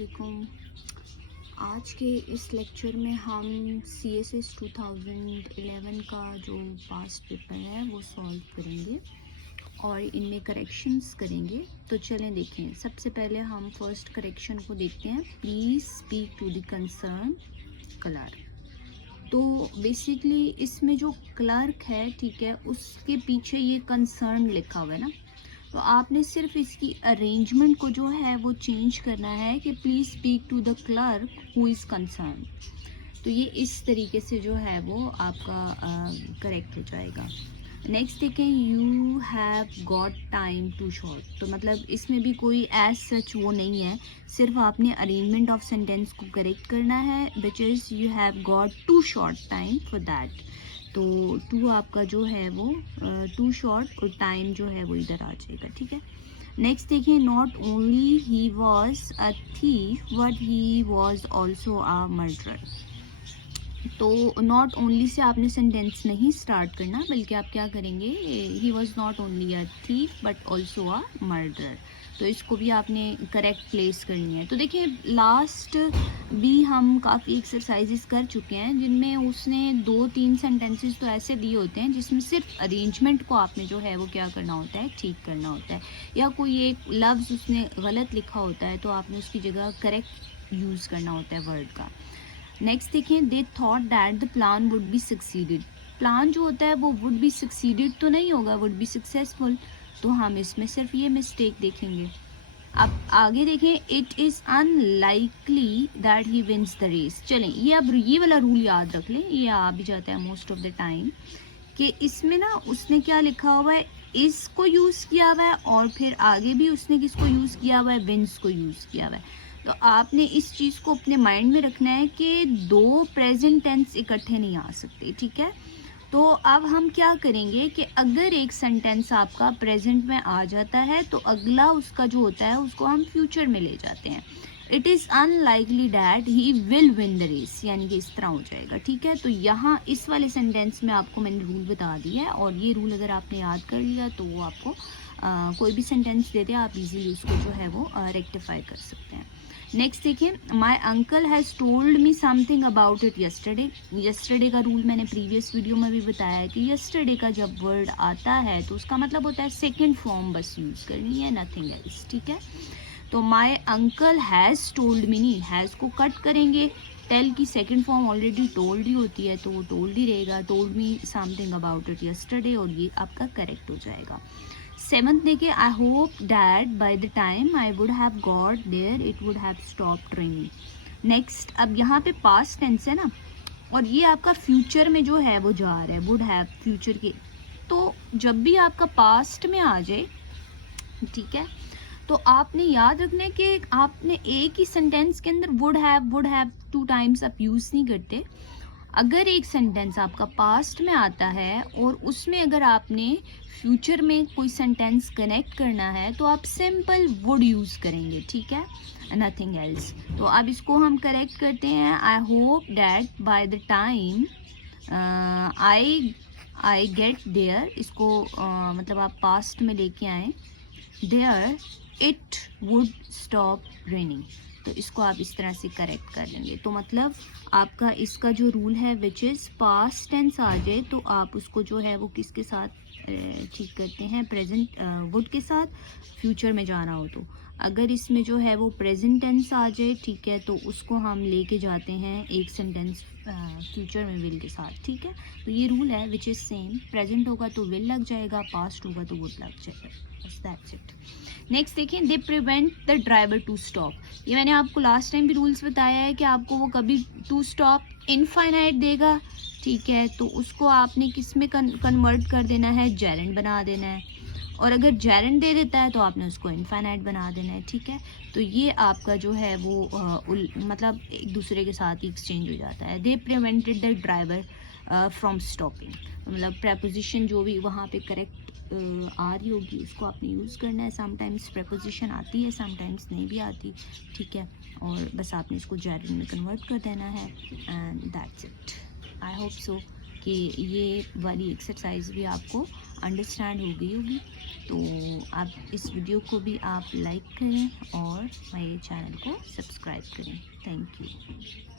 अस्सलामुअलैकुम। आज के इस लेक्चर में हम CSS 2011 का जो पास्ट पेपर है वो सॉल्व करेंगे और इनमें करेक्शंस करेंगे। तो चलें देखें। सबसे पहले हम फर्स्ट करेक्शन को देखते हैं। Please speak to the concern clerk. तो बेसिकली इसमें जो क्लर्क है, ठीक है, उसके पीछे ये कंसर्न लिखा हुआ है ना, तो आपने सिर्फ इसकी अरेंजमेंट को जो है वो चेंज करना है कि please speak to the clerk who is concern. तो ये इस तरीके से जो है वो आपका करेक्ट हो जाएगा। नेक्स्ट देखें, you have got time too short. तो मतलब इसमें भी कोई एज सच वो नहीं है, सिर्फ आपने अरेंजमेंट ऑफ सेंटेंस को करेक्ट करना है, which is you have got too short time for that. तो टू आपका जो है वो टू शॉर्ट और टाइम जो है वो इधर आ जाएगा, ठीक है। नेक्स्ट देखिए, not only he was a thief but he was also a murderer. तो नॉट ओनली से आपने सेंटेंस नहीं स्टार्ट करना, बल्कि आप क्या करेंगे, he was not only a thief but also a murderer. तो इसको भी आपने करेक्ट प्लेस करनी है। तो देखिए, लास्ट भी हम काफ़ी एक्सरसाइजेस कर चुके हैं जिनमें उसने 2-3 सेंटेंसेस तो ऐसे दिए होते हैं जिसमें सिर्फ अरेंजमेंट को आपने जो है वो क्या करना होता है, ठीक करना होता है, या कोई एक लफ्ज़ उसने गलत लिखा होता है तो आपने उसकी जगह करेक्ट यूज़ करना होता है वर्ड का। नेक्स्ट देखें, they thought that the plan would be succeeded. Plan जो होता है वो वुड बी सक्सीडेड तो नहीं होगा, वुड बी सक्सेसफुल। तो हम इसमें सिर्फ ये मिस्टेक देखेंगे। अब आगे देखें, it is unlikely that he wins the race. चलें, ये अब ये वाला रूल याद रख लें, ये आ भी जाता है मोस्ट ऑफ द टाइम, कि इसमें ना उसने क्या लिखा हुआ है, इसको यूज़ किया हुआ है, और फिर आगे भी उसने किसको यूज़ किया हुआ है, विंस को यूज़ किया हुआ है। तो आपने इस चीज़ को अपने माइंड में रखना है कि दो प्रेजेंट टेंस इकट्ठे नहीं आ सकते, ठीक है। तो अब हम क्या करेंगे कि अगर एक सेंटेंस आपका प्रेजेंट में आ जाता है तो अगला उसका जो होता है उसको हम फ्यूचर में ले जाते हैं। It is unlikely that he will win the race, यानी कि इस तरह हो जाएगा, ठीक है। तो यहाँ इस वाले सेंटेंस में आपको मैंने रूल बता दिया है, और ये रूल अगर आपने याद कर लिया तो वो आपको कोई भी सेंटेंस देते आप इजीली उसको जो है वो रेक्टिफाई कर सकते हैं। नेक्स्ट देखिए, माई uncle has told me something about it yesterday. Yesterday का रूल मैंने प्रीवियस वीडियो में भी बताया है कि यस्टरडे का जब वर्ड आता है तो उसका मतलब होता है सेकेंड फॉर्म बस यूज़ करनी है, नथिंग एल्स, ठीक है। तो my uncle has told me, नहीं, हैज़ को कट करेंगे, टेल की सेकेंड फॉर्म ऑलरेडी टोल्ड ही होती है तो वो टोल्ड ही रहेगा, told me something about it yesterday, और ये आपका करेक्ट हो जाएगा। सेवंथ देखिए, I hope that by the time I would have got there it would have stopped raining. Next, अब यहाँ पे पास्ट टेंस है ना, और ये आपका फ्यूचर में जो है वो जा रहा है, वुड हैव फ्यूचर के। तो जब भी आपका पास्ट में आ जाए, ठीक है, तो आपने याद रखना है कि आपने एक ही सेंटेंस के अंदर वुड हैव 2 टाइम्स आप यूज़ नहीं करते। अगर एक सेंटेंस आपका पास्ट में आता है और उसमें अगर आपने फ्यूचर में कोई सेंटेंस कनेक्ट करना है तो आप सिंपल वुड यूज़ करेंगे, ठीक है, नथिंग एल्स। तो अब इसको हम करेक्ट करते हैं। I hope that by the time I get there, इसको मतलब आप पास्ट में लेके आए, there it would stop raining. तो इसको आप इस तरह से करेक्ट कर लेंगे। तो मतलब आपका इसका जो रूल है, विच इज़ पास्ट टेंस आ जाए तो आप उसको जो है वो किसके साथ ठीक करते हैं, प्रेजेंट वुड के साथ, फ्यूचर में जाना हो तो। अगर इसमें जो है वो प्रेजेंट टेंस आ जाए, ठीक है, तो उसको हम लेके जाते हैं एक सेंटेंस फ्यूचर में विल के साथ, ठीक है। तो ये रूल है विच इज़ सेम, प्रेजेंट होगा तो विल लग जाएगा, पास्ट होगा तो वुड लग जाएगा, बस दैट्स इट। नेक्स्ट देखिए, they prevent the driver to stop. ये मैंने आपको लास्ट टाइम भी रूल्स बताया है कि आपको वो कभी टू स्टॉप इनफाइनाइट देगा, ठीक है, तो उसको आपने किस में कन्वर्ट कर देना है, जेरेंड बना देना है, और अगर जेरेंड दे देता है तो आपने उसको इनफाइनाइट बना देना है, ठीक है। तो ये आपका जो है वो मतलब एक दूसरे के साथ ही एक्सचेंज हो जाता है। They prevented the driver from stopping, मतलब प्रेपोजिशन जो भी वहाँ पे करेक्ट आ रही होगी उसको आपने यूज़ करना है। समटाइम्स प्रेपोजिशन आती है, समटाइम्स नहीं भी आती, ठीक है, और बस आपने इसको जेरेंड में कन्वर्ट कर देना है, and that's it. I hope so कि ये वाली एक्सरसाइज भी आपको अंडरस्टैंड हो गई होगी। तो आप इस वीडियो को भी आप लाइक करें और मेरे चैनल को सब्सक्राइब करें। Thank you.